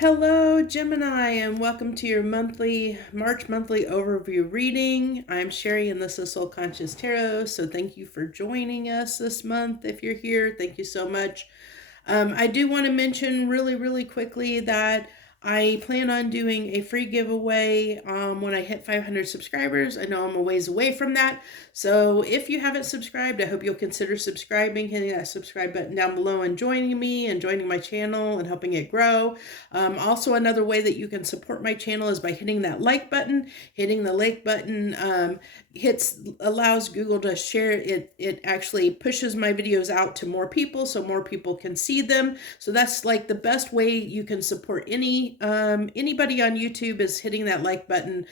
Hello, Gemini, and welcome to your March monthly overview reading. I'm Sherry, and this is Soul Conscious Tarot. So, thank you for joining us this month. If you're here, thank you so much. I do want to mention really quickly that I plan on doing a free giveaway when I hit 500 subscribers. I know I'm a ways away from that. So if you haven't subscribed, I hope you'll consider subscribing, hitting that subscribe button down below and joining me and joining my channel and helping it grow. Also, another way that you can support my channel is by hitting that like button. Hitting the like button allows Google to share it. It actually pushes my videos out to more people so more people can see them. So that's like the best way you can support anybody on YouTube is hitting that like button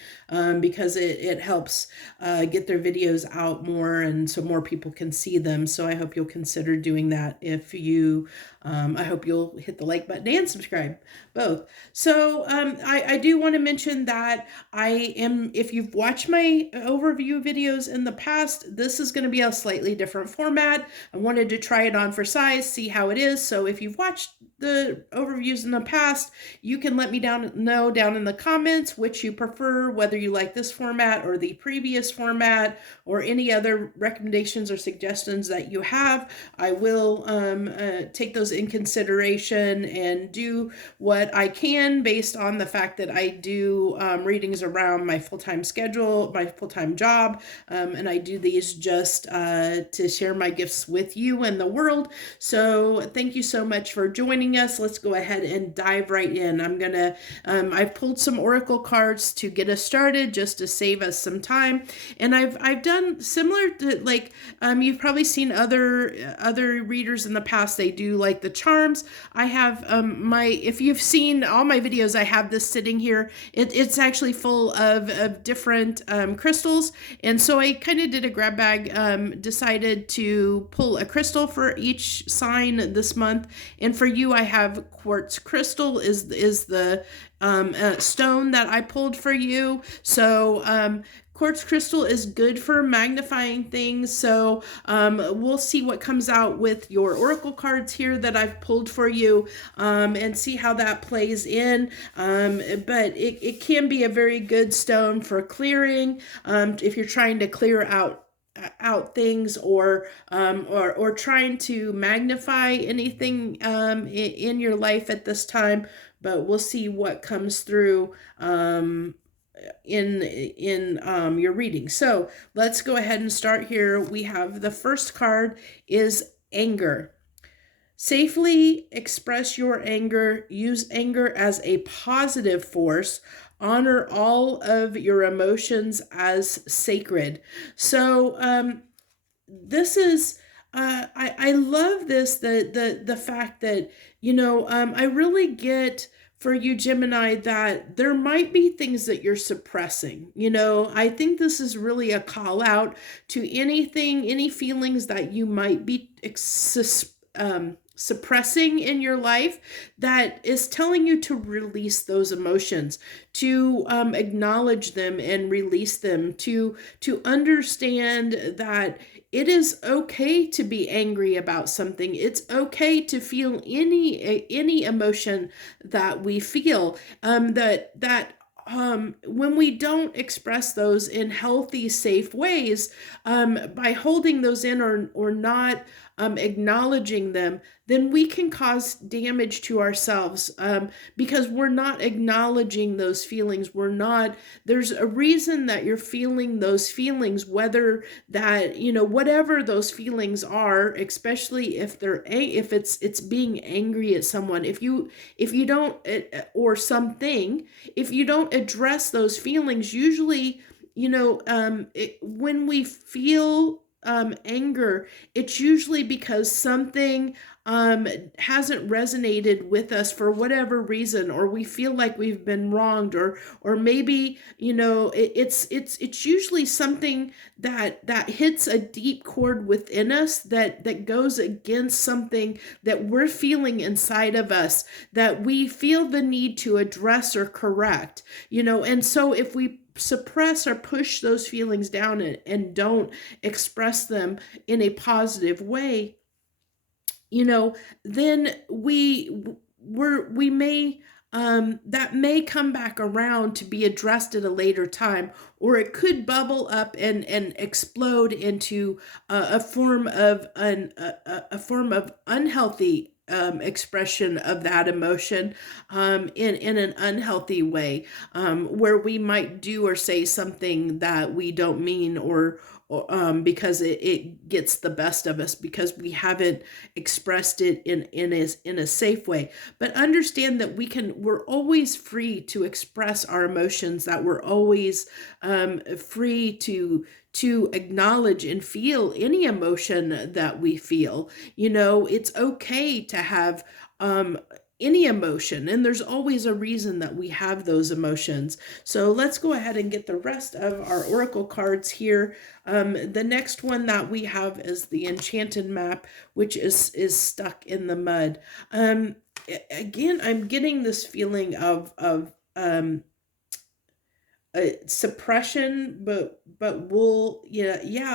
because it helps get their videos out more and so more people can see them. So I hope you'll consider doing that. I hope you'll hit the like button and subscribe, both. So I do want to mention that if you've watched my overview videos in the past, this is going to be a slightly different format. I wanted to try it on for size, see how it is. So if you've watched the overviews in the past, you can let me know down in the comments which you prefer, whether you like this format or the previous format or any other recommendations or suggestions that you have. I will take those in consideration and do what I can based on the fact that I do readings around my full-time schedule, my full-time job, and I do these just to share my gifts with you and the world. So thank you so much for joining us. Let's go ahead and dive right in. I've pulled some oracle cards to get us started just to save us some time, and I've done similar to you've probably seen other readers in the past. They do like the charms. I have if you've seen all my videos, I have this sitting here. It's actually full of different crystals, and so I kind of did a grab bag, decided to pull a crystal for each sign this month. And for you, I have quartz crystal is the stone that I pulled for you. So quartz crystal is good for magnifying things. So we'll see what comes out with your oracle cards here that I've pulled for you and see how that plays in. But it can be a very good stone for clearing if you're trying to clear out things or trying to magnify anything in your life at this time. But we'll see what comes through in your reading. So let's go ahead and start here. We have the first card is anger. Safely express your anger. Use anger as a positive force. Honor all of your emotions as sacred. So this is I love this, the fact that I really get for you, Gemini, that there might be things that you're suppressing. I think this is really a call out to any feelings that you might be suppressing in your life, that is telling you to release those emotions, to acknowledge them and release them, to understand that it is okay to be angry about something. It's okay to feel any emotion that we feel. When we don't express those in healthy, safe ways, by holding those in or not acknowledging them, then we can cause damage to ourselves because we're not acknowledging those feelings. There's a reason that you're feeling those feelings, whether that, whatever those feelings are, especially if it's being angry at someone. If you don't, or something, if you don't address those feelings, usually, when we feel anger, it's usually because something hasn't resonated with us for whatever reason, or we feel like we've been wronged, or maybe it's usually something that hits a deep chord within us that goes against something that we're feeling inside of us, that we feel the need to address or correct. And so if we suppress or push those feelings down and don't express them in a positive way, then we may that may come back around to be addressed at a later time, or it could bubble up and explode into a form of a form of unhealthy expression of that emotion in an unhealthy way, where we might do or say something that we don't mean, or because it gets the best of us because we haven't expressed it in a safe way. But understand that we're always free to express our emotions, that we're always free to acknowledge and feel any emotion that we feel. It's okay to have any emotion, and there's always a reason that we have those emotions. So let's go ahead and get the rest of our oracle cards here. The next one that we have is the enchanted map, which is stuck in the mud. Again, I'm getting this feeling of suppression, but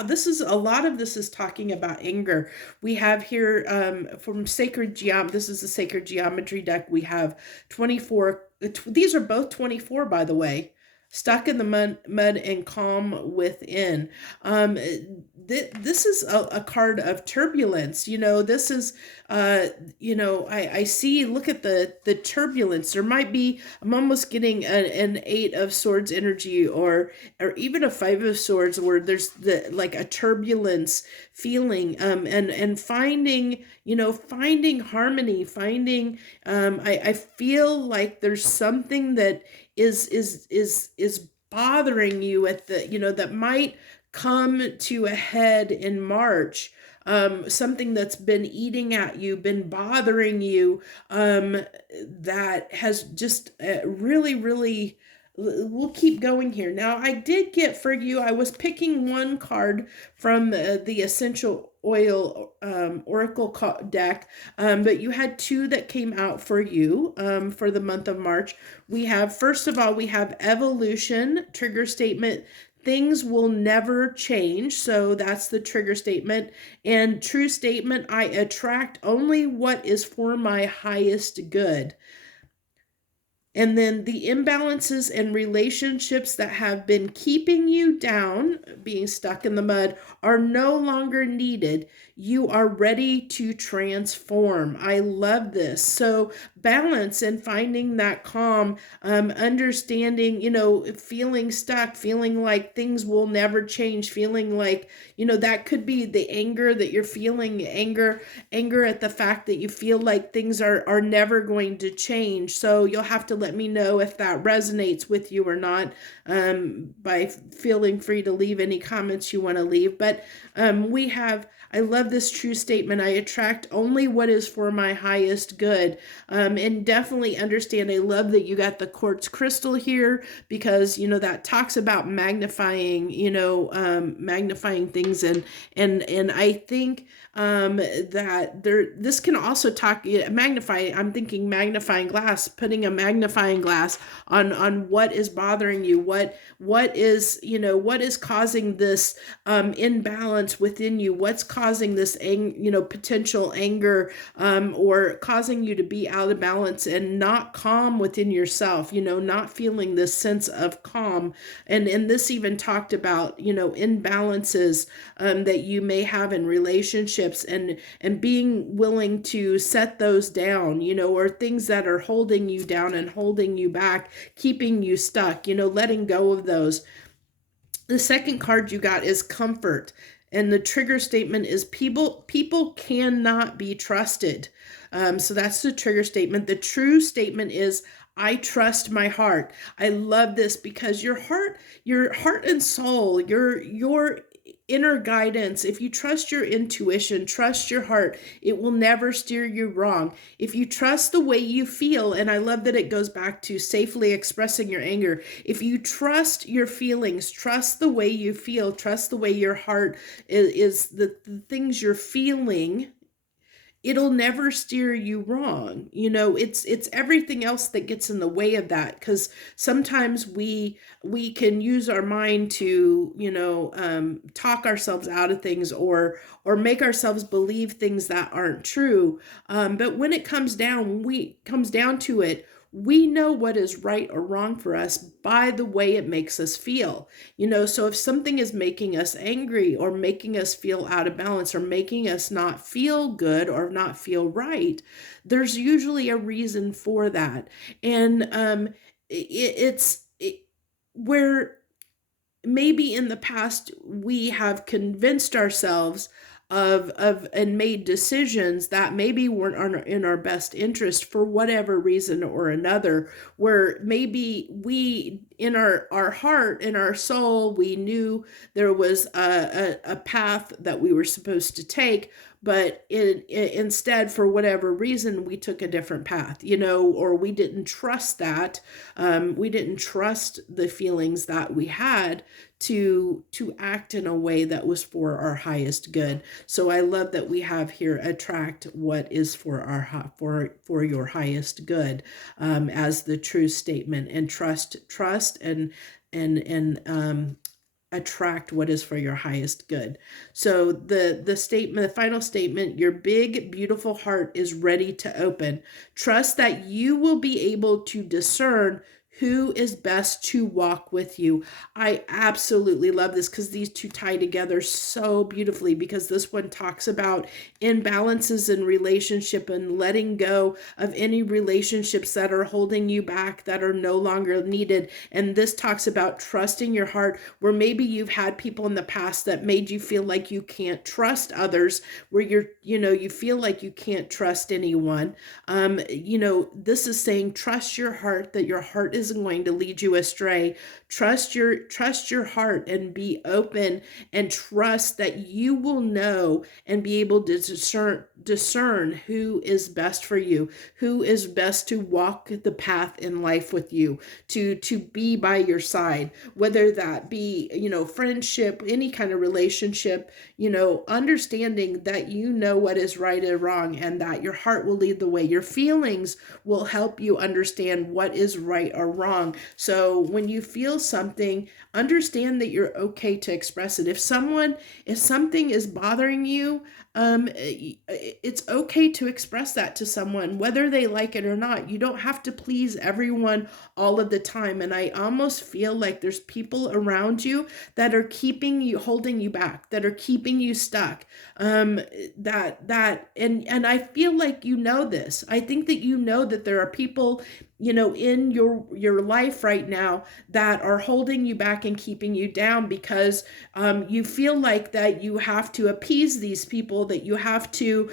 this is a lot of this is talking about anger. We have here from sacred geometry, this is the sacred geometry deck, we have 24. These are both 24, by the way. Stuck in the mud and calm within. This is a card of turbulence. This is I see, look at the turbulence. There might be, I'm almost getting an 8 of swords energy, or even a 5 of swords, where there's like a turbulence feeling, and finding harmony, finding, I feel like there's something that is bothering you at that might come to a head in March. Something that's been eating at you, been bothering you, that has just really, we'll keep going here. Now, I did get for you, I was picking one card from the essential oil oracle deck, but you had 2 that came out for you for the month of March. First of all, we have evolution, trigger statement. Things will never change. So that's the trigger statement. And true statement, I attract only what is for my highest good. And then the imbalances and relationships that have been keeping you down, being stuck in the mud, are no longer needed. You are ready to transform. I love this. So balance and finding that calm, understanding, feeling stuck, feeling like things will never change, feeling like, that could be the anger that you're feeling, anger at the fact that you feel like things are never going to change. So you'll have to let me know if that resonates with you or not, by feeling free to leave any comments you want to leave. But I love this true statement. I attract only what is for my highest good. And definitely understand, I love that you got the quartz crystal here, because, that talks about magnifying, magnifying things. And I think that this can also talk, magnify, I'm thinking magnifying glass, putting a magnifying glass on what is bothering you, what is, what is causing this imbalance within you, what's causing this potential anger, or causing you to be out of balance and not calm within yourself, not feeling this sense of calm. And this even talked about, imbalances that you may have in relationships, and being willing to set those down, or things that are holding you down and holding you back, keeping you stuck, letting go of those. The second card you got is comfort. And the trigger statement is people cannot be trusted. So that's the trigger statement. The true statement is, I trust my heart. I love this, because your heart and soul, your inner guidance, if you trust your intuition, trust your heart, it will never steer you wrong. If you trust the way you feel, and I love that it goes back to safely expressing your anger. If you trust your feelings, trust the way you feel, trust the way your heart is the things you're feeling, it'll never steer you wrong. It's everything else that gets in the way of that, because sometimes we can use our mind to talk ourselves out of things, or make ourselves believe things that aren't true. But when it comes down to it, we know what is right or wrong for us by the way it makes us feel. So if something is making us angry or making us feel out of balance or making us not feel good or not feel right, there's usually a reason for that. And where maybe in the past we have convinced ourselves of and made decisions that maybe weren't in our best interest for whatever reason or another, where maybe we in our heart, in our soul, we knew there was a path that we were supposed to take, but instead, for whatever reason, we took a different path, or we didn't trust that. We didn't trust the feelings that we had to act in a way that was for our highest good. So I love that we have here attract what is for our for your highest good, as the true statement, and trust and attract what is for your highest good. So the statement, the final statement, your big beautiful heart is ready to open. Trust that you will be able to discern who is best to walk with you. I absolutely love this because these two tie together so beautifully, because this one talks about imbalances in relationship and letting go of any relationships that are holding you back, that are no longer needed. And this talks about trusting your heart, where maybe you've had people in the past that made you feel like you can't trust others, where you feel like you can't trust anyone. This is saying trust your heart, that your heart isn't going to lead you astray. Trust your heart and be open, and trust that you will know and be able to discern who is best for you, who is best to walk the path in life with you, to be by your side, whether that be, friendship, any kind of relationship, understanding that what is right and wrong, and that your heart will lead the way. Your feelings will help you understand what is right or wrong. So when you feel something, understand that you're okay to express it. If something is bothering you, it's okay to express that to someone, whether they like it or not. You don't have to please everyone all of the time. And I almost feel like there's people around you that are holding you back, that are keeping you stuck. And I feel like this. I think that that there are people in your life right now that are holding you back and keeping you down, because you feel like that you have to appease these people, that you have to,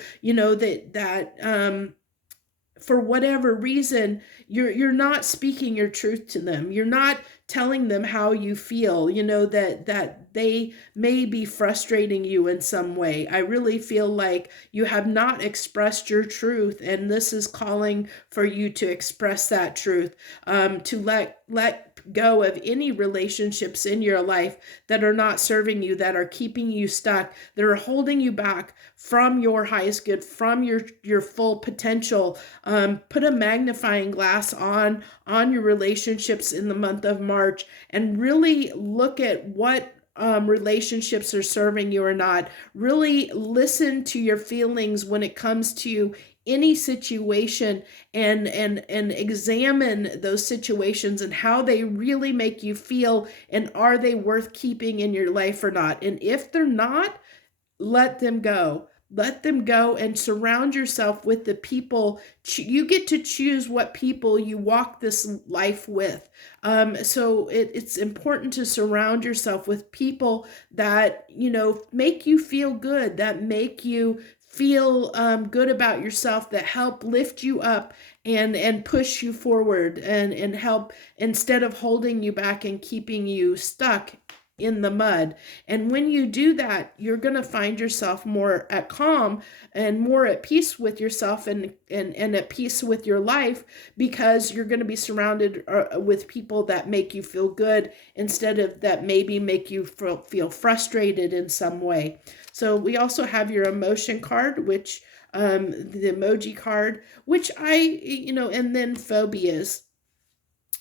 for whatever reason, you're not speaking your truth to them. You're not telling them how you feel, that they may be frustrating you in some way. I really feel like you have not expressed your truth, and this is calling for you to express that truth, to let go of any relationships in your life that are not serving you, that are keeping you stuck, that are holding you back from your highest good, from your full potential. Put a magnifying glass on your relationships in the month of March, and really look at what relationships are serving you or not. Really listen to your feelings when it comes to any situation, and examine those situations and how they really make you feel, and are they worth keeping in your life or not. And if they're not, let them go. Let them go, and surround yourself with the people. You get to choose what people you walk this life with. So it's important to surround yourself with people that, make you feel good, that make you feel good about yourself, that help lift you up and push you forward, and help, instead of holding you back and keeping you stuck in the mud. And when you do that, you're going to find yourself more at calm and more at peace with yourself, and at peace with your life, because you're going to be surrounded with people that make you feel good, instead of that maybe make you feel frustrated in some way. So we also have your emotion card, which the emoji card, which and then phobias.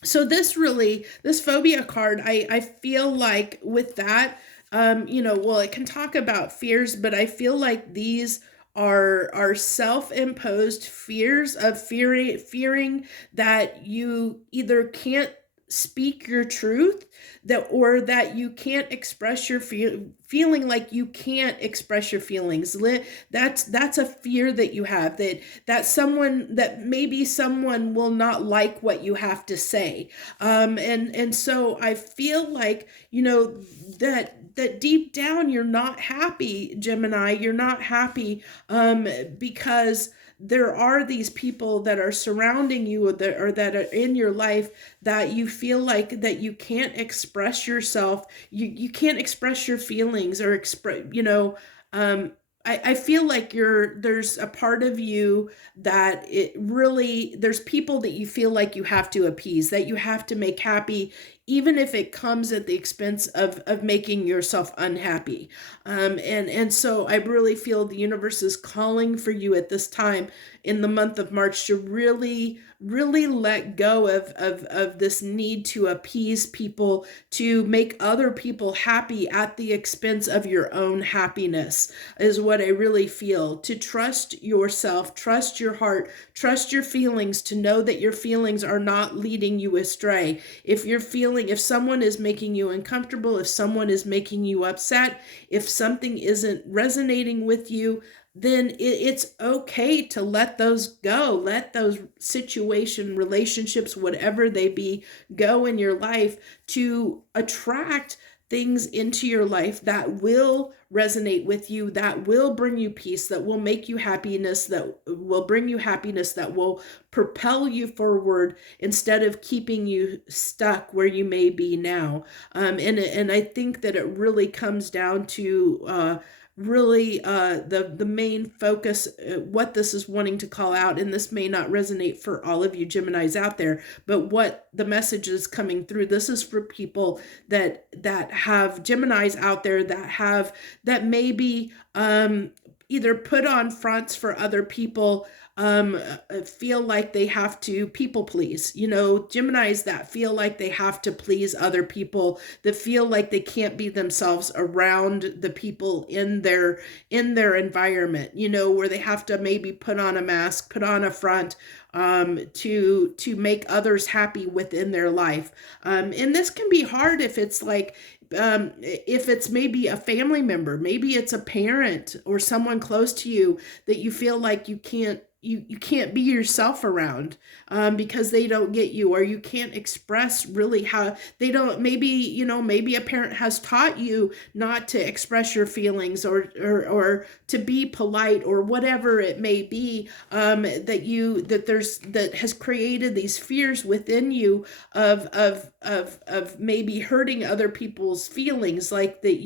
So this phobia card, I feel like with that, it can talk about fears, but I feel like these are self-imposed fears of fearing that you either can't speak your truth, that or that you can't express your feeling, like you can't express your feelings. That's a fear that you have, that maybe someone will not like what you have to say. And so I feel like, that deep down you're not happy, Gemini. You're not happy because there are these people that are surrounding you, or that are in your life, that you feel like that you can't express yourself. You can't express your feelings, or express, I feel like there's a part of you that there's people that you feel like you have to appease, that you have to make happy, even if it comes at the expense of making yourself unhappy. And so I really feel the universe is calling for you at this time in the month of March to really, really let go of this need to appease people, to make other people happy at the expense of your own happiness, is what I really feel. To trust yourself, trust your heart, trust your feelings, to know that your feelings are not leading you astray. If someone is making you uncomfortable, if someone is making you upset, if something isn't resonating with you, then it's okay to let those go. Let those relationships, whatever they be, go in your life, to attract things into your life that will resonate with you, that will bring you peace, that will make you happiness, that will bring you happiness, that will propel you forward instead of keeping you stuck where you may be now. And I think that it really comes down to the main focus, what this is wanting to call out, and this may not resonate for all of you Geminis out there, but what the message is coming through, this is for people that have Geminis out there that maybe either put on fronts for other people, feel like they have to people please. Geminis that feel like they have to please other people, that feel like they can't be themselves around the people in their environment, where they have to maybe put on a mask, put on a front, to make others happy within their life. And this can be hard if it's like, if it's maybe a family member, maybe it's a parent or someone close to you that you feel like you can't be yourself around, because they don't get you, or you can't express really how they don't. Maybe a parent has taught you not to express your feelings, or to be polite, or whatever it may be, that has created these fears within you of maybe hurting other people's feelings, like that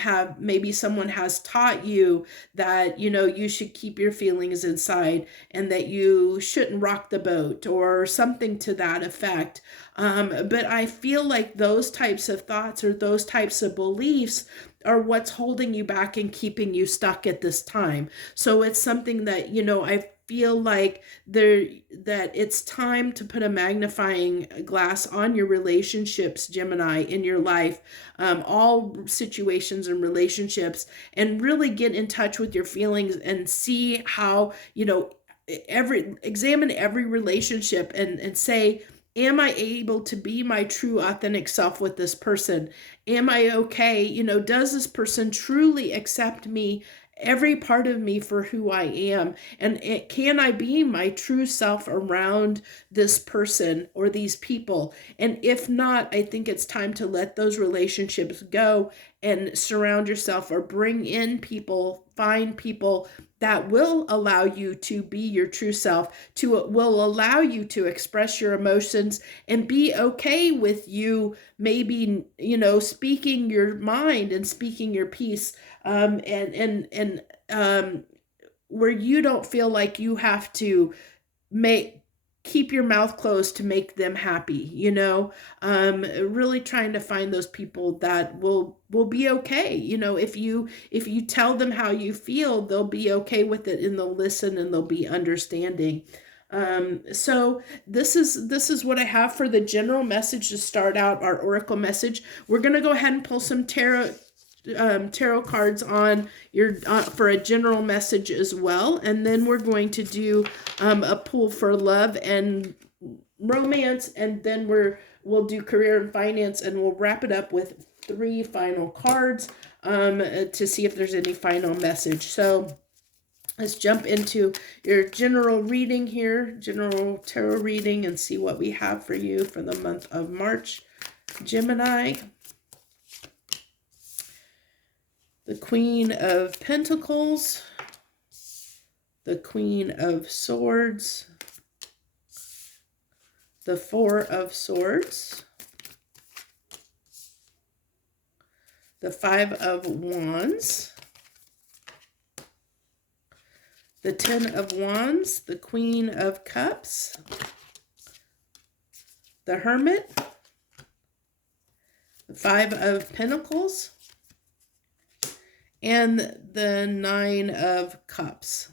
have, maybe someone has taught you that you should keep your feelings inside, and that you shouldn't rock the boat, or something to that effect. But I feel like those types of thoughts, or those types of beliefs, are what's holding you back and keeping you stuck at this time. So it's something that I feel like that it's time to put a magnifying glass on your relationships, Gemini, in your life, all situations and relationships, and really get in touch with your feelings and see how, examine every relationship and say, am I able to be my true authentic self with this person? Am I okay? Does this person truly accept me, every part of me, for who I am? And can I be my true self around this person or these people? And if not, I think it's time to let those relationships go and surround yourself, or bring in people, find people that will allow you to be your true self, will allow you to express your emotions and be okay with you maybe, speaking your mind and speaking your piece, and where you don't feel like you have to keep your mouth closed to make them happy, really trying to find those people that will be okay. If you tell them how you feel, they'll be okay with it, and they'll listen, and they'll be understanding. So this is what I have for the general message to start out our oracle message. We're going to go ahead and pull some tarot tarot cards on your for a general message as well, and then we're going to do a pull for love and romance, and then we'll do career and finance, and we'll wrap it up with 3 final cards to see if there's any final message. So let's jump into your general reading here, general tarot reading, and see what we have for you for the month of March. Gemini, the Queen of Pentacles, the Queen of Swords, the Four of Swords, the Five of Wands, the Ten of Wands, the Queen of Cups, the Hermit, the Five of Pentacles, and the Nine of Cups.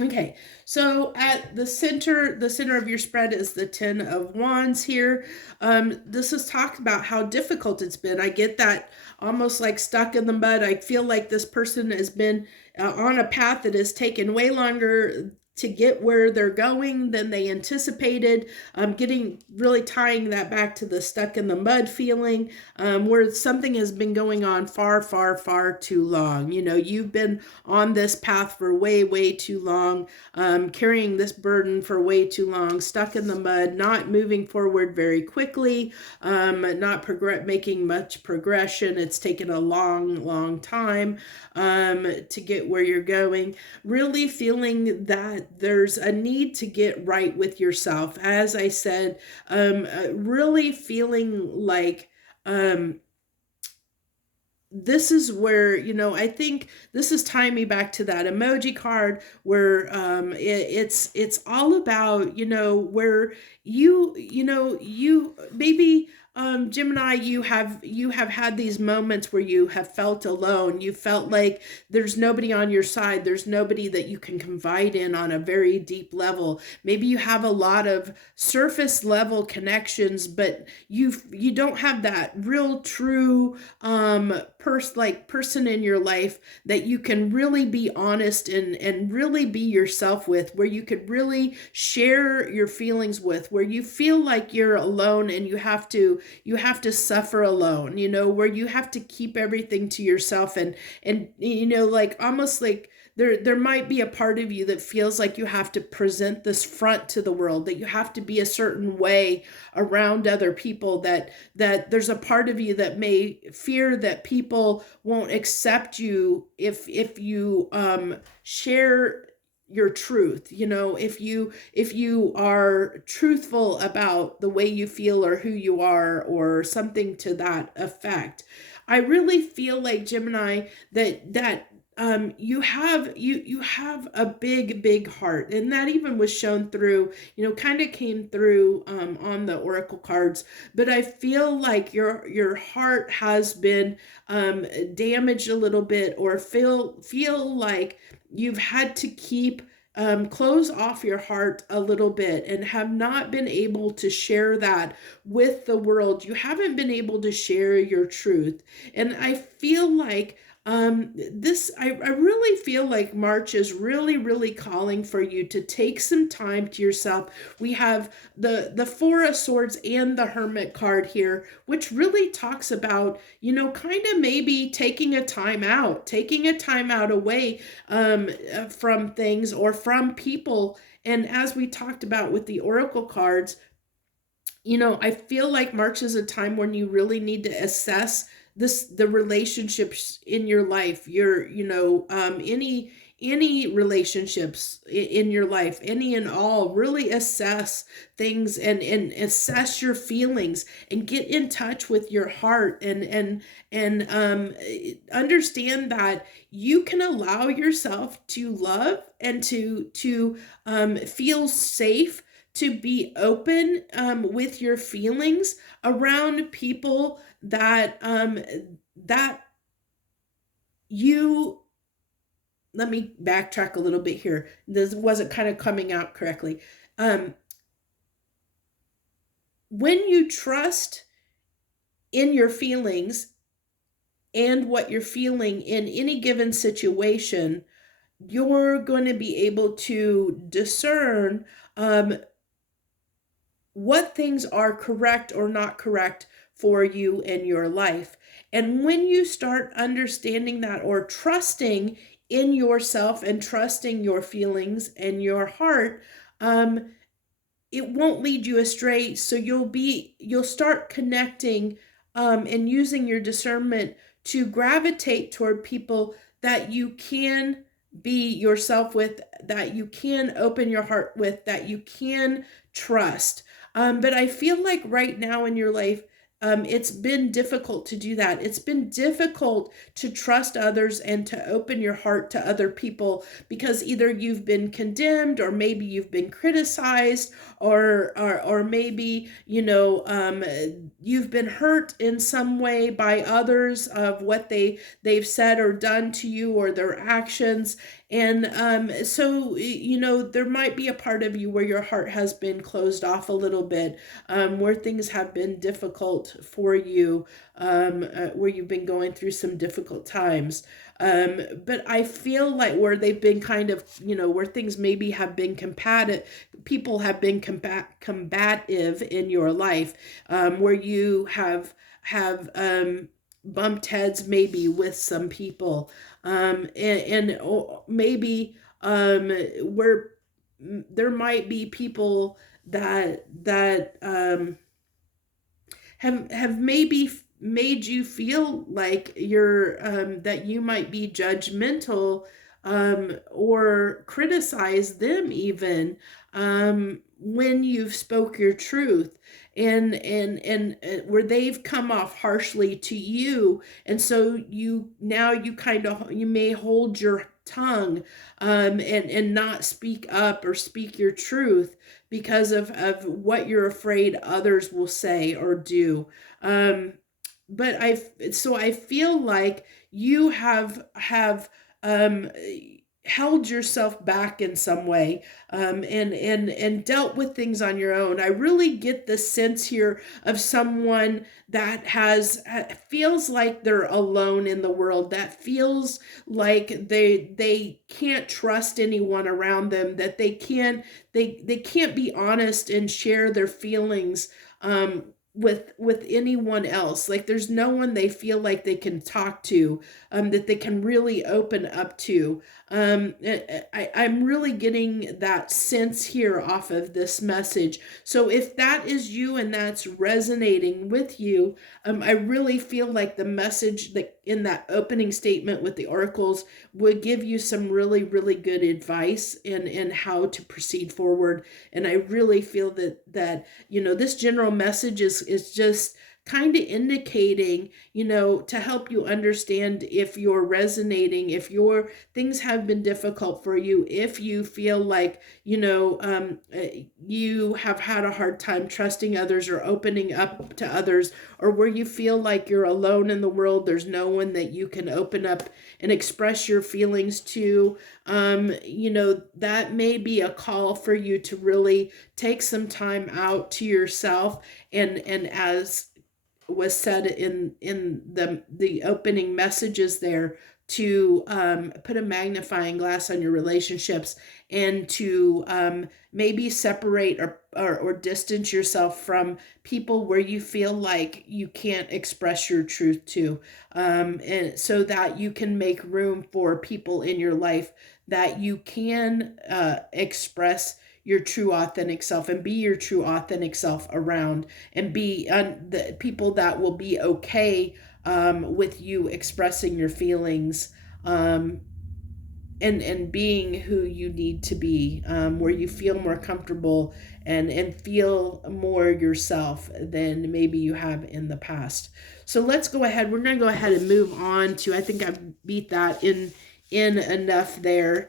Okay, so at the center of your spread is the Ten of Wands here. This is talked about how difficult it's been. I get that almost like stuck in the mud. I feel like this person has been on a path that has taken way longer to get where they're going than they anticipated. Really tying that back to the stuck in the mud feeling, where something has been going on far, far, far too long. You know, you've been on this path for way, way too long, carrying this burden for way too long, stuck in the mud, not moving forward very quickly, not making much progression. It's taken a long, long time to get where you're going. Really feeling that there's a need to get right with yourself. As I said, really feeling like this is where, you know, I think this is tying me back to that emoji card where it's all about, you know, where you maybe Gemini, you have had these moments where you have felt alone. You felt like there's nobody on your side. There's nobody that you can confide in on a very deep level. Maybe you have a lot of surface level connections, but you don't have that real true person in your life that you can really be honest and really be yourself with, where you could really share your feelings with, where you feel like you're alone and you have to suffer alone, you know, where you have to keep everything to yourself, and you know, like almost like there might be a part of you that feels like you have to present this front to the world, that you have to be a certain way around other people, that there's a part of you that may fear that people won't accept you if you share your truth. You know, if you are truthful about the way you feel or who you are or something to that effect. I really feel like, Gemini, that you have a big heart, and that even was shown through, you know, kind of came through on the oracle cards. But I feel like your heart has been damaged a little bit, or feel like you've had to keep close off your heart a little bit and have not been able to share that with the world. You haven't been able to share your truth. And I feel like I really feel like March is really calling for you to take some time to yourself. We have the Four of Swords and the Hermit card here, which really talks about, you know, kind of maybe taking a time out away from things or from people. And as we talked about with the oracle cards, you know, I feel like March is a time when you really need to assess the relationships in your life, any relationships in your life, any and all. Really assess things and assess your feelings and get in touch with your heart, and understand that you can allow yourself to love and to feel safe, to be open with your feelings around people that you, let me backtrack a little bit here. This wasn't kind of coming out correctly. When you trust in your feelings and what you're feeling in any given situation, you're going to be able to discern what things are correct or not correct for you in your life. And when you start understanding that or trusting in yourself and trusting your feelings and your heart, it won't lead you astray. So you'll start connecting and using your discernment to gravitate toward people that you can be yourself with, that you can open your heart with, that you can trust. But I feel like right now in your life, it's been difficult to do that. It's been difficult to trust others and to open your heart to other people because either you've been condemned or maybe you've been criticized or maybe you've been hurt in some way by others of what they've said or done to you or their actions. And so there might be a part of you where your heart has been closed off a little bit, where things have been difficult for you, where you've been going through some difficult times. But I feel like where they've been kind of, where things maybe have been people have been combative in your life, where you have bumped heads maybe with some people, and maybe where there might be people that have maybe made you feel like you're that you might be judgmental, or criticize them even when you've spoke your truth, and where they've come off harshly to you, and so you may hold your tongue, and not speak up or speak your truth because of what you're afraid others will say or do. But I feel like you have held yourself back in some way, and dealt with things on your own. I really get the sense here of someone that feels like they're alone in the world, that feels like they can't trust anyone around them, that they can't be honest and share their feelings with anyone else. Like there's no one they feel like they can talk to, that they can really open up to. I'm really getting that sense here off of this message. So if that is you and that's resonating with you, I really feel like the message that in that opening statement with the oracles would give you some really, really good advice in how to proceed forward. And I really feel that this general message is just kind of indicating, to help you understand if you're resonating, if your things have been difficult for you, if you feel like, you have had a hard time trusting others or opening up to others, or where you feel like you're alone in the world, there's no one that you can open up and express your feelings to, that may be a call for you to really take some time out to yourself, and as was said in the opening messages there, to put a magnifying glass on your relationships, and to maybe separate or distance yourself from people where you feel like you can't express your truth to, and so that you can make room for people in your life that you can express your true authentic self and be your true authentic self around, and be the people that will be okay with you expressing your feelings, and being who you need to be, where you feel more comfortable and feel more yourself than maybe you have in the past. So let's go ahead. We're going to go ahead and move on to, I think I've beat that in enough there.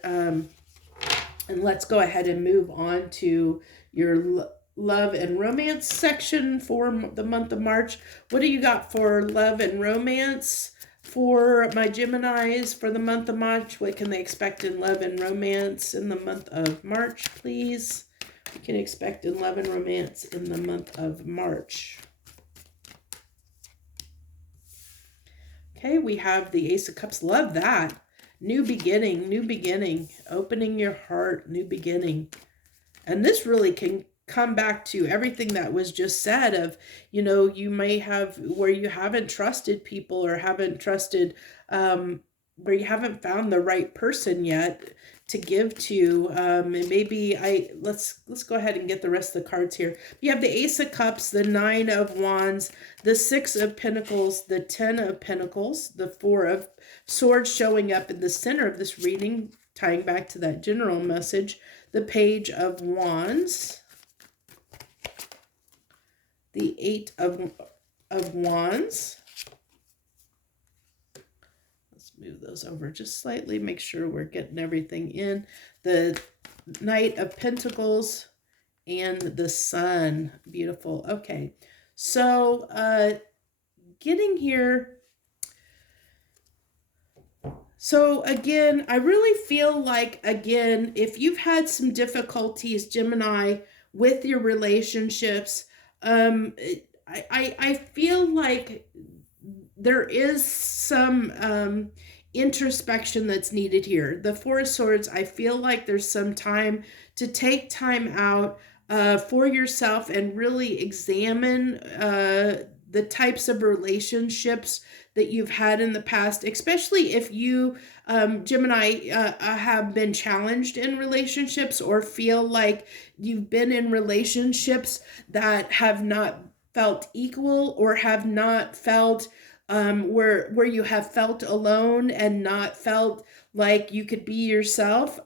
And let's go ahead and move on to your love and romance section for the month of March. What do you got for love and romance for my Geminis for the month of March? What can they expect in love and romance in the month of March, please? What can expect in love and romance in the month of March? Okay, we have the Ace of Cups. Love that. New beginning, opening your heart, new beginning. And this really can come back to everything that was just said of, you may have where you haven't trusted people or haven't trusted, where you haven't found the right person yet to give to. And maybe let's go ahead and get the rest of the cards here. You have the Ace of Cups, the Nine of Wands, the Six of Pentacles, the Ten of Pentacles, the Four of Swords showing up in the center of this reading, tying back to that general message, the Page of Wands, the Eight of Wands. Let's move those over just slightly, make sure we're getting everything in. The Knight of Pentacles and the Sun. Beautiful. Okay, so getting here. So again, I really feel like, again, if you've had some difficulties, Gemini, with your relationships, I feel like there is some introspection that's needed here. The Four of Swords, I feel like there's some time to take time out for yourself and really examine the types of relationships that you've had in the past, especially if you, Gemini, have been challenged in relationships or feel like you've been in relationships that have not felt equal or have not felt where you have felt alone and not felt like you could be yourself.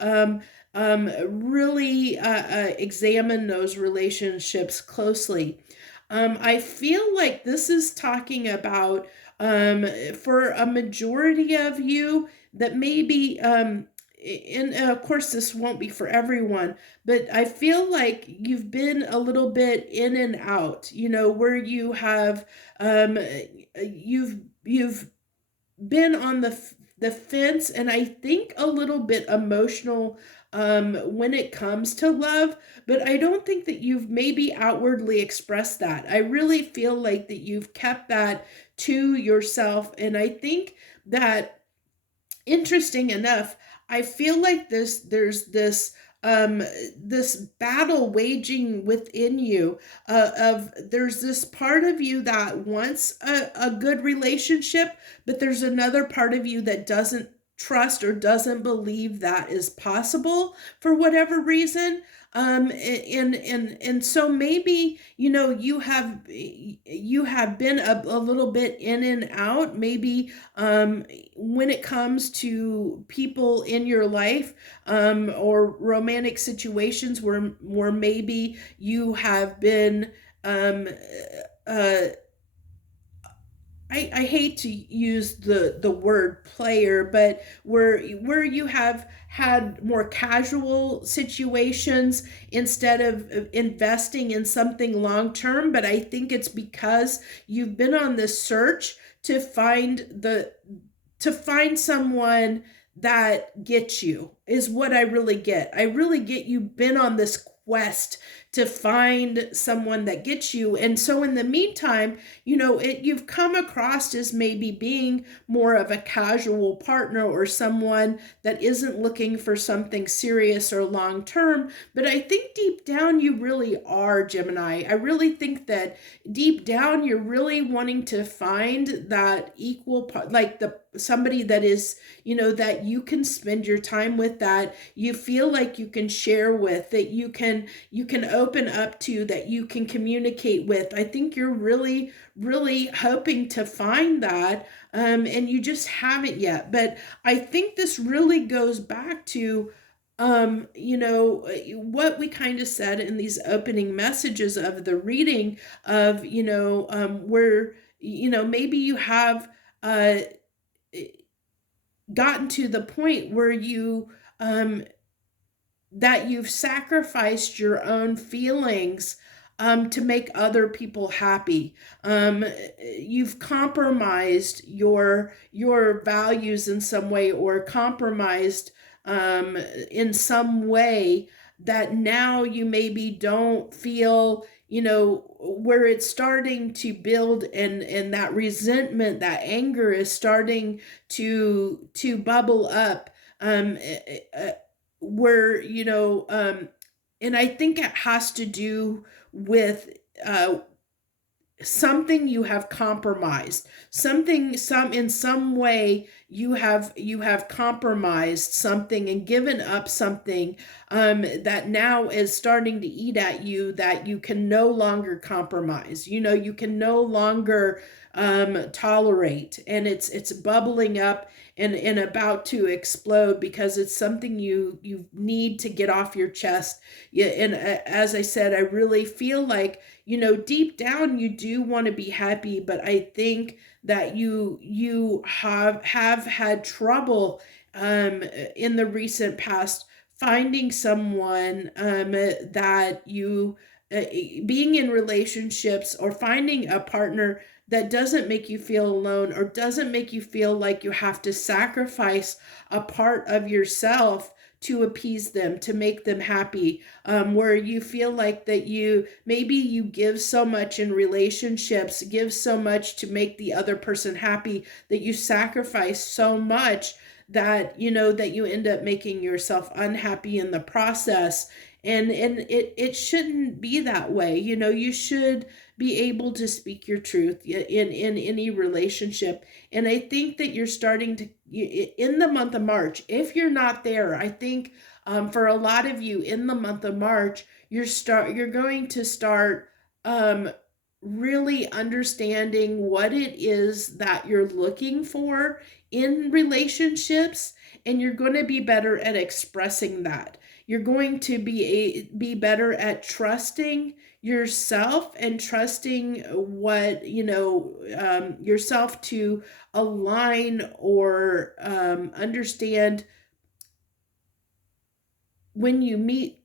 Really examine those relationships closely. I feel like this is talking about, for a majority of you, that maybe, and of course this won't be for everyone, but I feel like you've been a little bit in and out, where you have, you've been on the fence, and I think a little bit emotional when it comes to love, but I don't think that you've maybe outwardly expressed that. I really feel like that you've kept that to yourself, and I think that, interesting enough, I feel like there's this battle waging within you, there's this part of you that wants a good relationship, but there's another part of you that doesn't trust or doesn't believe that is possible for whatever reason. And so maybe, you have been a little bit in and out, maybe, when it comes to people in your life, or romantic situations where maybe you have been, I hate to use the word player, but where you have had more casual situations instead of investing in something long term. But I think it's because you've been on this search to find someone that gets you, is what I really get. I really get you've been on this quest to find someone that gets you. And so in the meantime, you've come across as maybe being more of a casual partner or someone that isn't looking for something serious or long term. But I think deep down you really are, Gemini. I really think that deep down you're really wanting to find that equal, like somebody that is, that you can spend your time with, that you feel like you can share with, that you can open up to, that you can communicate with. I think you're really, really hoping to find that, and you just haven't yet. But I think this really goes back to, what we kind of said in these opening messages of the reading of, where, maybe you have gotten to the point where you, that you've sacrificed your own feelings to make other people happy. You've compromised your values in some way, or compromised in some way that now you maybe don't feel, where it's starting to build, and that resentment, that anger is starting to bubble up, where, and I think it has to do with something you have compromised, something, in some way you have compromised something and given up something, that now is starting to eat at you, that you can no longer compromise, you can no longer tolerate, and it's bubbling up and about to explode, because it's something you need to get off your chest. Yeah, and as I said, I really feel like, deep down you do want to be happy, but I think that you have had trouble in the recent past finding someone, that you being in relationships, or finding a partner that doesn't make you feel alone, or doesn't make you feel like you have to sacrifice a part of yourself to appease them, to make them happy, where you feel like that maybe you give so much in relationships, give so much to make the other person happy, that you sacrifice so much that that you end up making yourself unhappy in the process. And it shouldn't be that way. You should be able to speak your truth in any relationship. And I think that you're starting to, in the month of March, if you're not there, I think, for a lot of you in the month of March, you're going to start, really understanding what it is that you're looking for in relationships, and you're going to be better at expressing that. You're going to be better at trusting yourself, and trusting what, yourself to align, or understand when you meet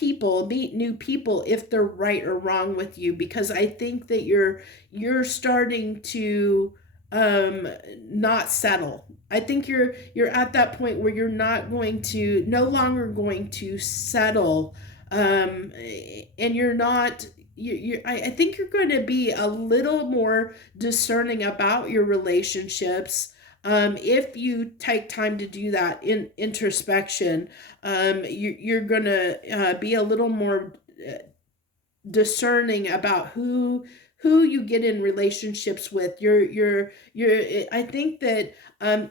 new people, if they're right or wrong with you. Because I think that you're starting to not settle. I think you're at that point where you're no longer going to settle, and you're not I think you're going to be a little more discerning about your relationships, if you take time to do that in introspection. You're going to be a little more discerning about who you get in relationships with. I think that,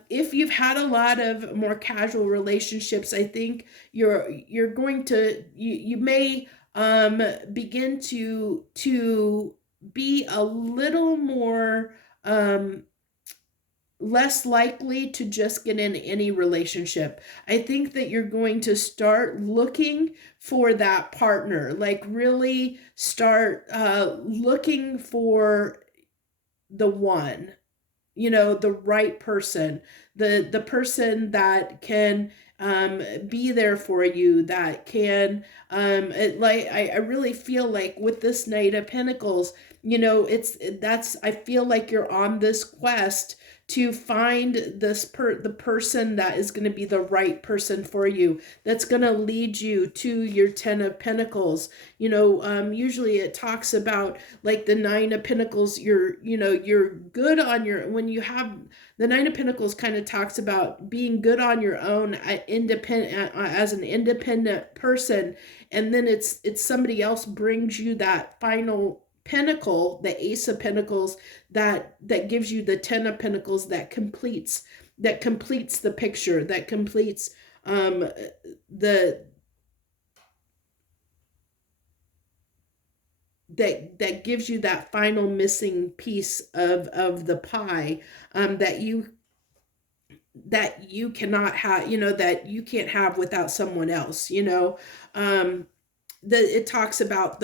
if you've had a lot of more casual relationships, I think you're going to, you may begin to be a little more, less likely to just get in any relationship. I think that you're going to start looking for that partner, like really start looking for the one, the right person, the person that can be there for you, that can, like, I really feel like with this Knight of Pentacles, I feel like you're on this quest to find the person that is going to be the right person for you, that's going to lead you to your 10 of Pentacles. Usually it talks about, like, the 9 of Pentacles, you're good on your, when you have the 9 of Pentacles, kind of talks about being good on your own, independent, as an independent person, and then it's somebody else brings you that final Pentacle, the Ace of Pentacles, that gives you the 10 of Pentacles, that completes the picture, that completes the that gives you that final missing piece of the pie, that you cannot have, that you can't have without someone else. It talks about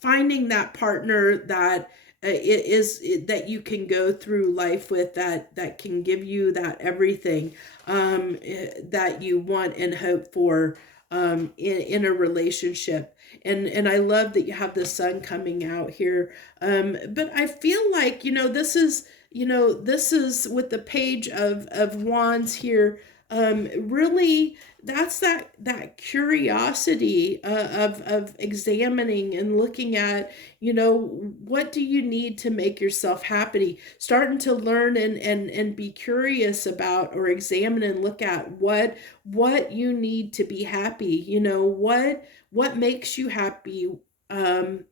finding that partner that that you can go through life with, that can give you that everything, that you want and hope for, in a relationship. And I love that you have the sun coming out here, but I feel like, this is with the Page of Wands here. really, that's that curiosity of examining and looking at, what do you need to make yourself happy, starting to learn and be curious about, or examine and look at what you need to be happy, what makes you happy, and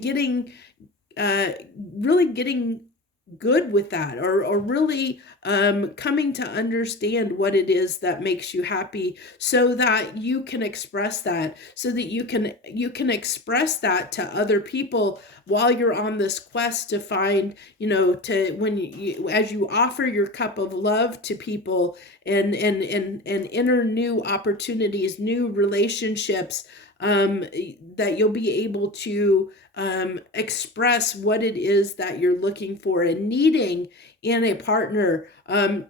getting, uh, really getting good with that, or really coming to understand what it is that makes you happy, so that you can express that, so that you can express that to other people while you're on this quest to find, to when as you offer your cup of love to people, and enter new opportunities, new relationships, that you'll be able to express what it is that you're looking for and needing in a partner,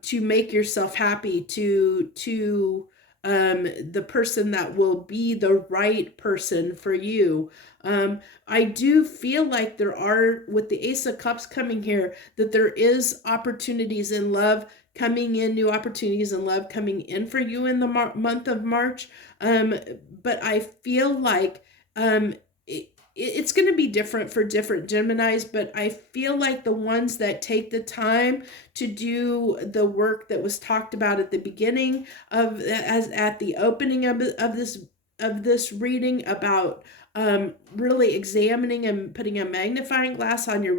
to make yourself happy, the person that will be the right person for you. I do feel like there are, with the Ace of Cups coming here, that there is opportunities in love coming in, new opportunities in love coming in for you in the month of March. But I feel like, it's going to be different for different Geminis, but I feel like the ones that take the time to do the work that was talked about at the beginning of, as at the opening of this reading, about really examining and putting a magnifying glass on your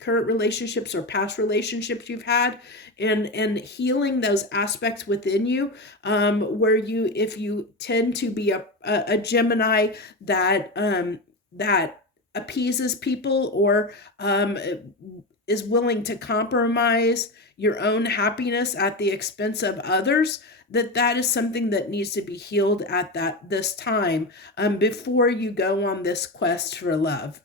current relationships or past relationships you've had, and healing those aspects within you, where if you tend to be a Gemini that appeases people, or is willing to compromise your own happiness at the expense of others, that is something that needs to be healed at this time, before you go on this quest for love,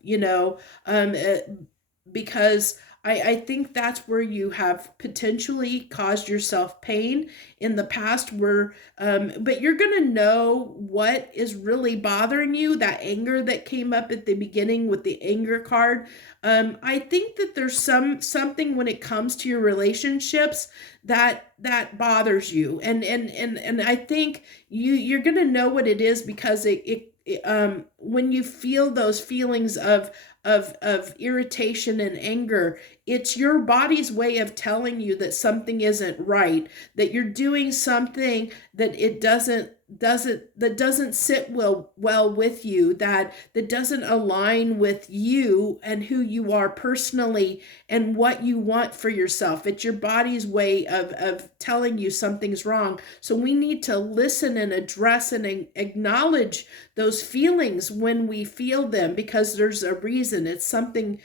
because I think that's where you have potentially caused yourself pain in the past, where but you're gonna know what is really bothering you. That anger that came up at the beginning with the anger card, I think that there's something when it comes to your relationships that bothers you, and I think you're gonna know what it is, because when you feel those feelings of irritation and anger, it's your body's way of telling you that something isn't right, that you're doing something that it doesn't sit well with you, that doesn't align with you and who you are personally and what you want for yourself. It's your body's way of telling you something's wrong. So we need to listen and address and acknowledge those feelings when we feel them, because there's a reason. It's something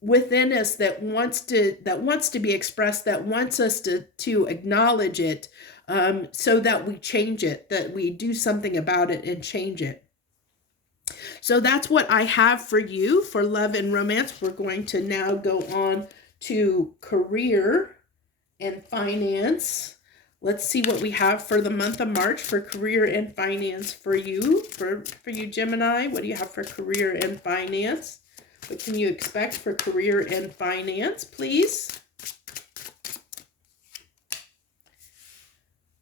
within us that wants to be expressed, that wants us to acknowledge it, so that we change it, that we do something about it and change it. So that's what I have for you for love and romance. We're going to now go on to career and finance. Let's see what we have for the month of March for career and finance for you, for you Gemini. What do you have for career and finance? What can you expect for career and finance, please?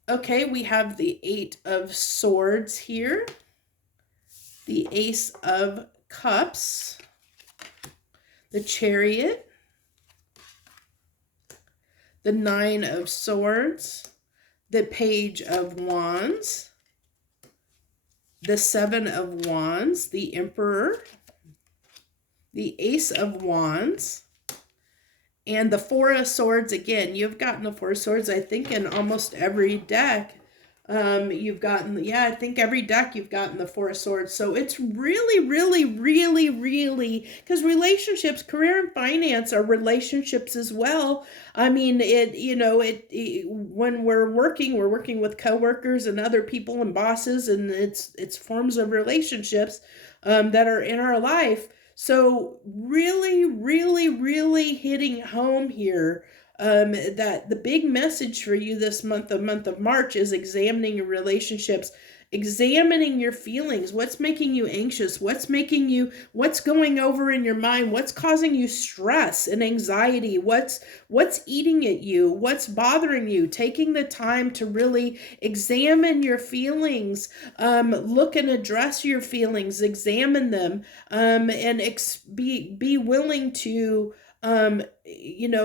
Okay, we have the Eight of Swords here, the Ace of Cups, the Chariot, the Nine of Swords, the Page of Wands, the Seven of Wands, the Emperor, the Ace of Wands, and the Four of Swords. Again, you've gotten the Four of Swords, I think, in almost every deck. You've gotten, I think every deck you've gotten the Four of Swords. So it's really, really, really, really, because relationships, career and finance are relationships as well. I mean, when we're working with coworkers and other people and bosses, and it's forms of relationships that are in our life. So really, really, really hitting home here, that the big message for you this month of March is examining your relationships examining your feelings. What's making you anxious? What's going over in your mind? What's causing you stress and anxiety? What's eating at you? What's bothering you? Taking the time to really examine your feelings, look and address your feelings, examine them, and be willing to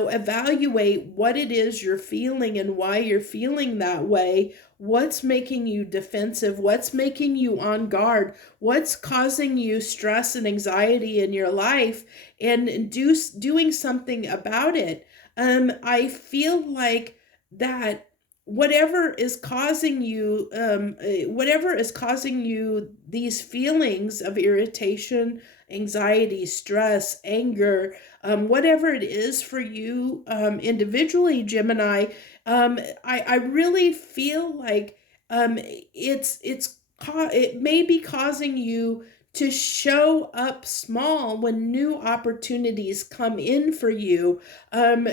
evaluate what it is you're feeling and why you're feeling that way. What's making you defensive? What's making you on guard? What's causing you stress and anxiety in your life? And doing something about it. I feel like that whatever is causing you these feelings of irritation, anxiety, stress, anger, whatever it is for you individually, Gemini, I really feel like it may be causing you to show up small when new opportunities come in for you, um,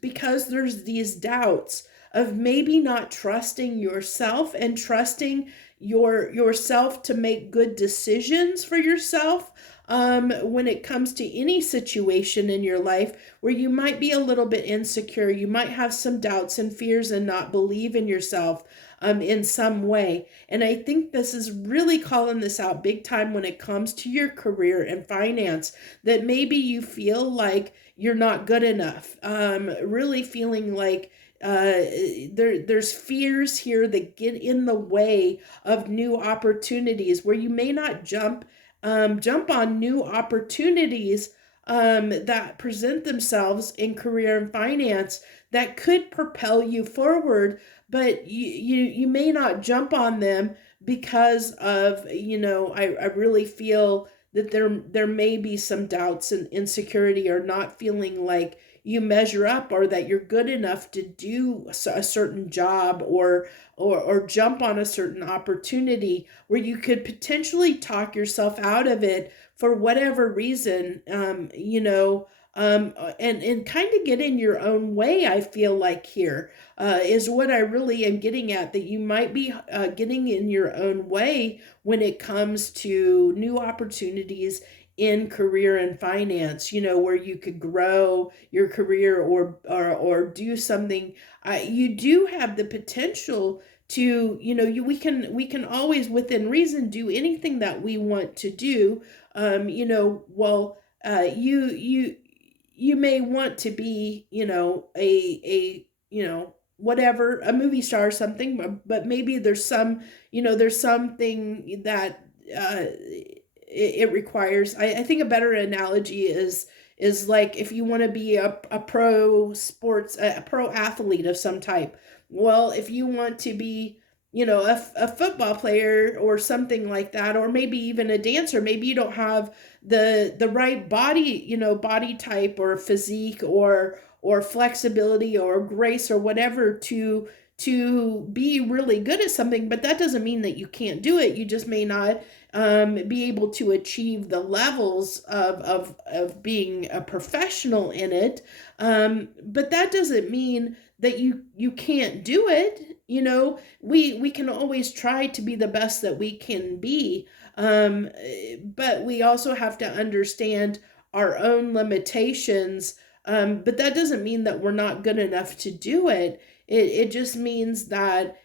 because there's these doubts of maybe not trusting yourself and trusting yourself to make good decisions for yourself, when it comes to any situation in your life where you might be a little bit insecure. You might have some doubts and fears and not believe in yourself in some way. And I think this is really calling this out big time when it comes to your career and finance, that maybe you feel like you're not good enough, really feeling like there's fears here that get in the way of new opportunities, where you may not jump on new opportunities that present themselves in career and finance that could propel you forward, but you may not jump on them because of, I really feel that there may be some doubts and insecurity, or not feeling like you measure up, or that you're good enough to do a certain job, or jump on a certain opportunity where you could potentially talk yourself out of it for whatever reason, and kind of get in your own way. I feel like here is what I really am getting at, that you might be getting in your own way when it comes to new opportunities in career and finance, where you could grow your career, or do something. You do have the potential to, we can always within reason do anything that we want to do. Well, you may want to be, whatever, a movie star or something, but maybe there's something that it requires. I think a better analogy is like if you want to be a pro athlete of some type. Well, if you want to be, a football player or something like that, or maybe even a dancer, maybe you don't have the right body type or physique, or flexibility or grace or whatever to be really good at something, but that doesn't mean that you can't do it. You just may not be able to achieve the levels of being a professional in it. But that doesn't mean that you can't do it. We can always try to be the best that we can be. But we also have to understand our own limitations. But that doesn't mean that we're not good enough to do it. It just means that,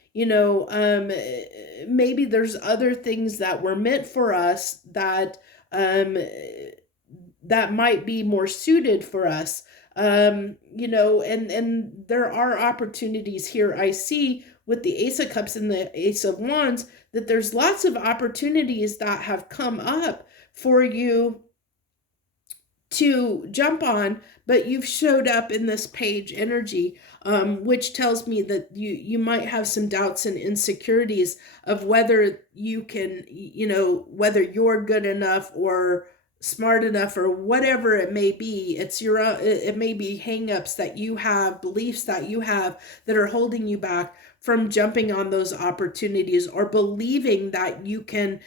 maybe there's other things that were meant for us um, that might be more suited for us. And there are opportunities here. I see with the Ace of Cups and the Ace of Wands that there's lots of opportunities that have come up for you to jump on, but you've showed up in this page energy, which tells me that you might have some doubts and insecurities of whether you can, whether you're good enough or smart enough or whatever it may be. It may be hangups that you have, beliefs that you have that are holding you back from jumping on those opportunities, or believing that you can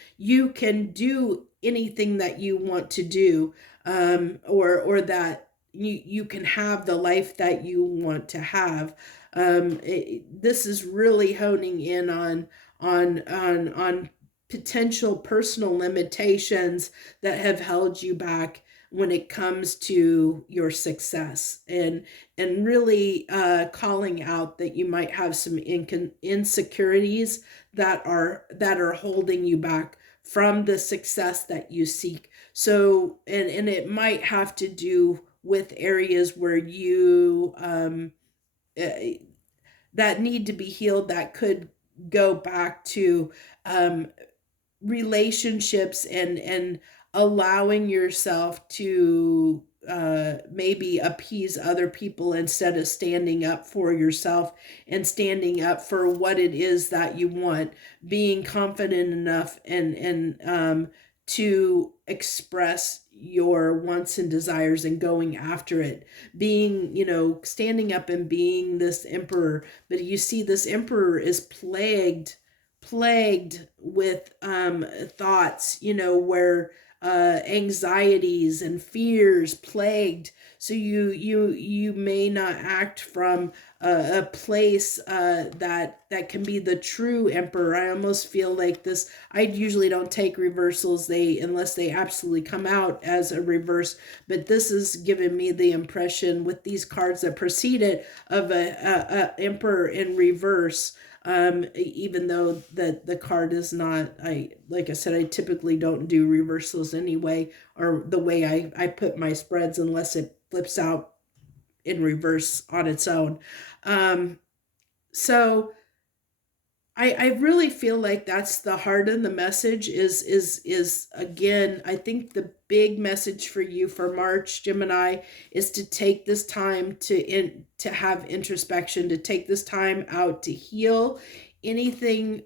do anything that you want to do, or that you can have the life that you want to have. This is really honing in on potential personal limitations that have held you back when it comes to your success, and really calling out that you might have some insecurities that are holding you back from the success that you seek. So, and it might have to do with areas where you uh, that need to be healed, that could go back to um, relationships, and allowing yourself to maybe appease other people instead of standing up for yourself and standing up for what it is that you want, being confident enough and to express your wants and desires and going after it, being, standing up and being this emperor. But you see, this emperor is plagued with thoughts, where anxieties and fears plagued. So you may not act from a place that can be the true emperor. I almost feel like this. I usually don't take reversals, unless they absolutely come out as a reverse. But this is giving me the impression, with these cards that precede it, of a emperor in reverse. Even though the card is not, like I said, I typically don't do reversals anyway, or the way I put my spreads, unless it flips out in reverse on its own. So I really feel like that's the heart of the message, is again, I think the big message for you for March, Gemini, is to take this time to have introspection, to take this time out to heal anything,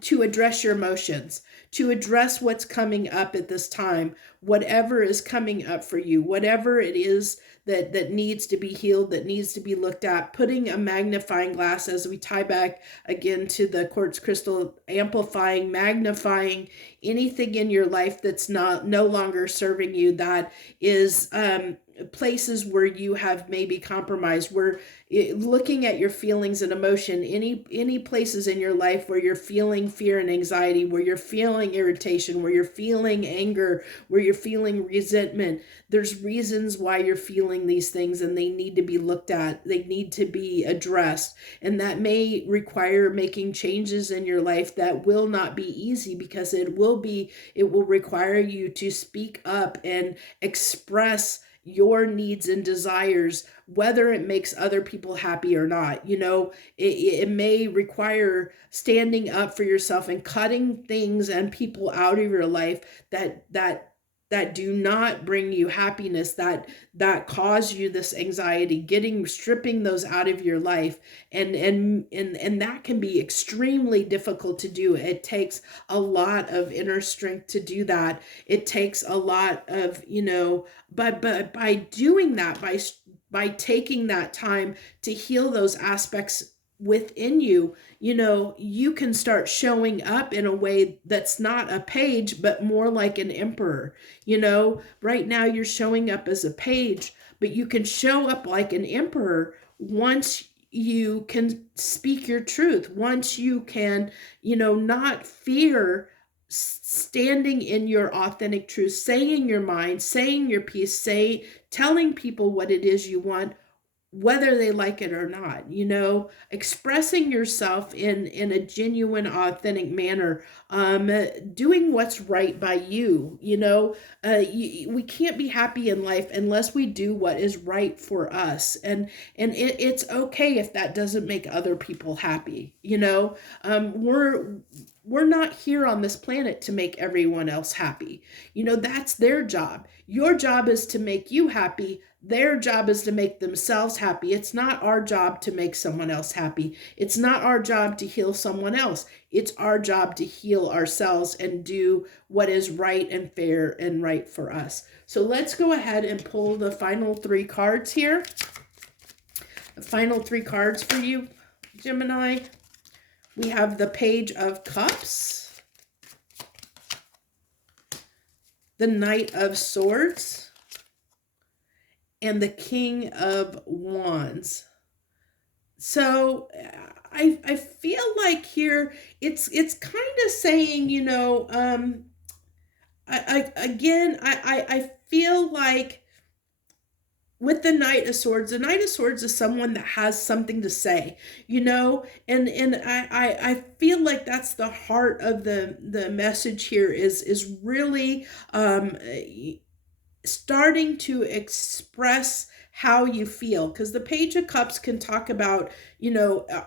to address your emotions, to address what's coming up at this time, whatever is coming up for you, whatever it is that needs to be healed, that needs to be looked at, putting a magnifying glass, as we tie back again to the quartz crystal, amplifying, magnifying anything in your life that's no longer serving you, that is places where you have maybe compromised, where looking at your feelings and emotion, any places in your life where you're feeling fear and anxiety, where you're feeling irritation, where you're feeling anger, where you're feeling resentment. There's reasons why you're feeling these things, and they need to be looked at, they need to be addressed. And that may require making changes in your life that will not be easy, because it will require you to speak up and express your needs and desires, whether it makes other people happy or not. It may require standing up for yourself and cutting things and people out of your life that do not bring you happiness, that cause you this anxiety, stripping those out of your life. And that can be extremely difficult to do. It takes a lot of inner strength to do that. It takes a lot of, but by doing that, by taking that time to heal those aspects within you, you can start showing up in a way that's not a page, but more like an emperor. Right now you're showing up as a page, but you can show up like an emperor once you can speak your truth, once you can, not fear standing in your authentic truth, saying your mind, saying your piece, telling people what it is you want, whether they like it or not, expressing yourself in a genuine, authentic manner, doing what's right by you. We can't be happy in life unless we do what is right for us. And it's okay if that doesn't make other people happy. We're not here on this planet to make everyone else happy. That's their job. Your job is to make you happy. Their job is to make themselves happy. It's not our job to make someone else happy. It's not our job to heal someone else. It's our job to heal ourselves and do what is right and fair and right for us. So let's go ahead and pull the final 3 cards here. The final 3 cards for you, Gemini. We have the Page of Cups, the Knight of Swords, and the King of Wands. I feel like here it's kind of saying, I feel like with the Knight of Swords is someone that has something to say, and I feel like that's the heart of the message here is really starting to express how you feel, because the Page of Cups can talk about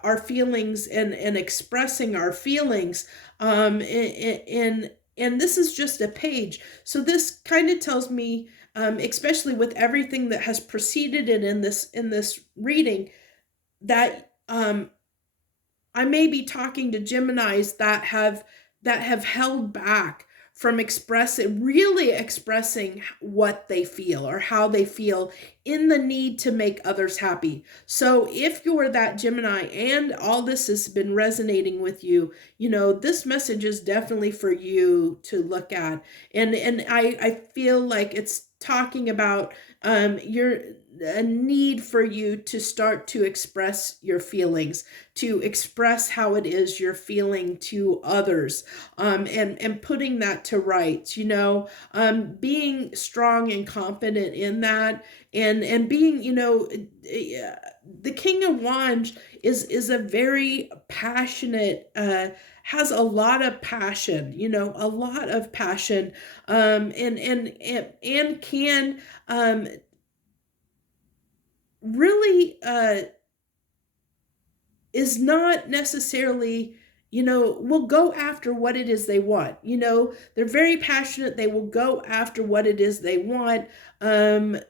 our feelings and expressing our feelings, and this is just a page. So this kind of tells me, especially with everything that has preceded it in this reading, that I may be talking to Geminis that have held back from really expressing what they feel or how they feel in the need to make others happy. So if you're that Gemini and all this has been resonating with you, this message is definitely for you to look at. And I feel like it's talking about your a need for you to start to express your feelings, to express how it is you're feeling to others, and putting that to rights, being strong and confident in that, and being, the King of Wands is a very passionate, has a lot of passion, a lot of passion, and can really is not necessarily, will go after what it is they want. They're very passionate. They will go after what it is they want, to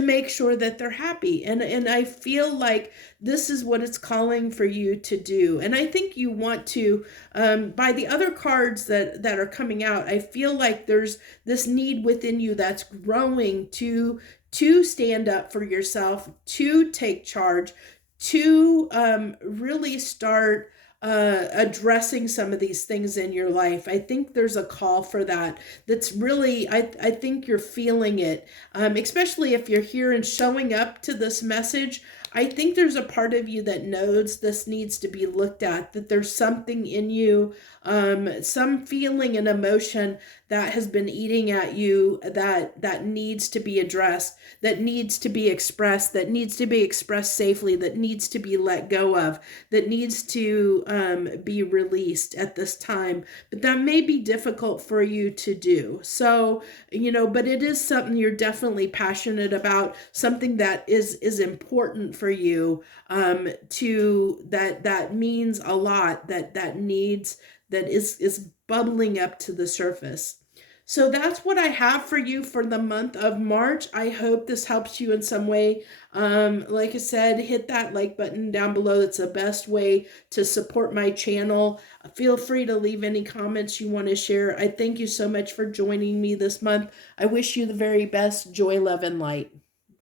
make sure that they're happy. And I feel like this is what it's calling for you to do. And I think you want to, by the other cards that are coming out, I feel like there's this need within you that's growing to stand up for yourself, to take charge, to really start addressing some of these things in your life. I think there's a call for that. That's really, I think you're feeling it, especially if you're here and showing up to this message. I think there's a part of you that knows this needs to be looked at, that there's something in you, some feeling and emotion that has been eating at you that needs to be addressed, that needs to be expressed, that needs to be expressed safely, that needs to be let go of, that needs to be released at this time. But that may be difficult for you to do. So, but it is something you're definitely passionate about, something that is important for you, to that means a lot, that needs, that is bubbling up to the surface. So that's what I have for you for the month of March. I hope this helps you in some way. Like I said, hit that like button down below. That's the best way to support my channel. Feel free to leave any comments you want to share. I thank you so much for joining me this month. I wish you the very best. Joy, love, and light.